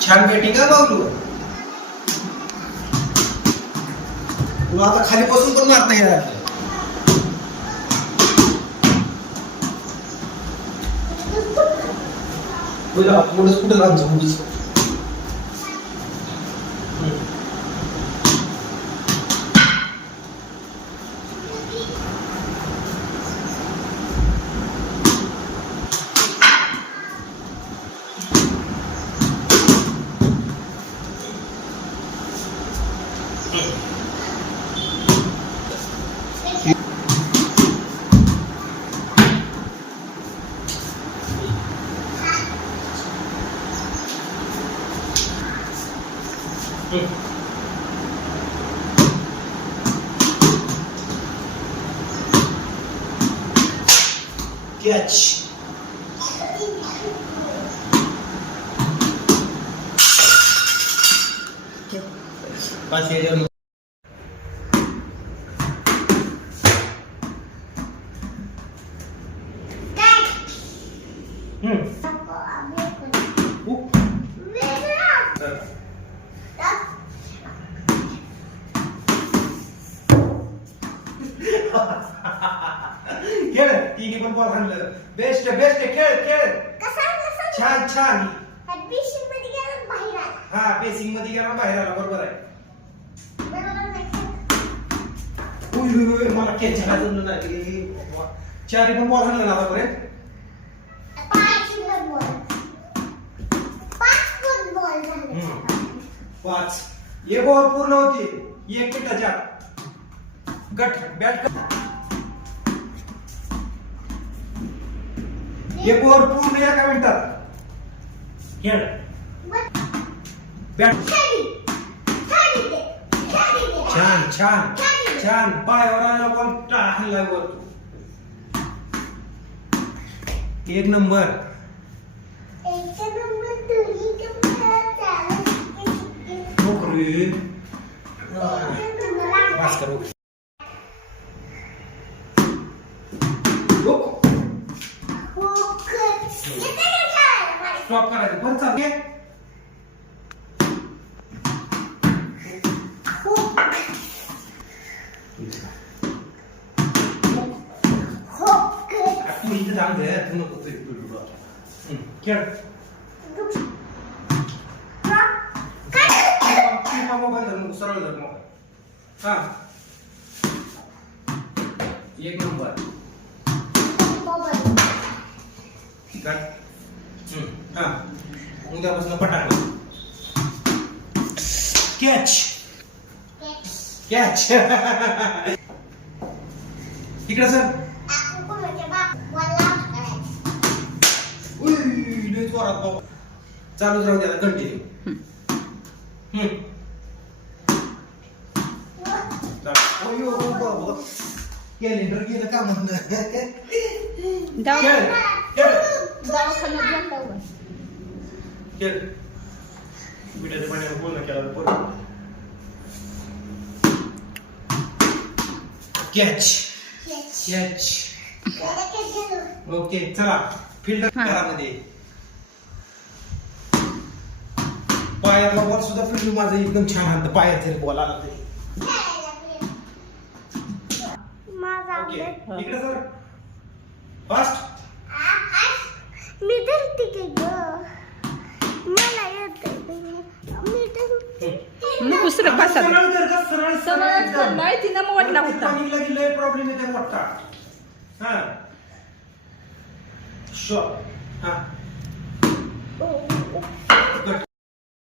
छान बॅटिंग आहे बाबू. तुला आता खाली बसून पण मारता येणार. कुठे लावतो मुलीच. Catch. Pas ya jam. खेळ तिघी पण बॉल हाणलं. बेस्ट बेस्ट खेळ खेळ. छान छान. बेसिंग मध्ये गेला बाहेर आला. हा बेसिंग मध्ये गेला बाहेर आला. बरोबर आहे. उय मला कॅच झाला जमलं नाही. चारी पण बॉल हाणला ना आतापर्यंत. 5 एक ओव्हर पूर्ण होती. 1 मिनिटाच्या गट बॅट. एक ओव्हर पूर्ण 1 मिनिटात. खेळ बॅट. छान छान छान. पायावर आला बॉल टाकला वर. 1 नंबर. पास करो. स्टॉप करायचं. परत चालू घे. तू इथे थांब रे. तू नको खेळ. मोबाईल धर. सरळ धर मोबाईल. हा 1 नंबर. हा उद्यापासून पटाक. Catch catch. इकडे सर. लय जोरात बाबा. चालूच राहू द्या कंटिन्यू. कॅलेंडर गेलं का म्हणलं. मिठाच्या पाण्यावर पूर्ण केला. Catch catch. ओके चला फिल्डर घरामध्ये. पायातला बॉल सुद्धा फिल्ड माझं एकदम छान हात. पायात जरी बॉल आला तरी. इकडे सर. फास्ट. मी धरते की ग. मला येत मी धरते. दुसरं पास सरळ सरळ नाही तिनं मग वाटला होता. लय प्रॉब्लेम येते मोठा. हा शॉट. हा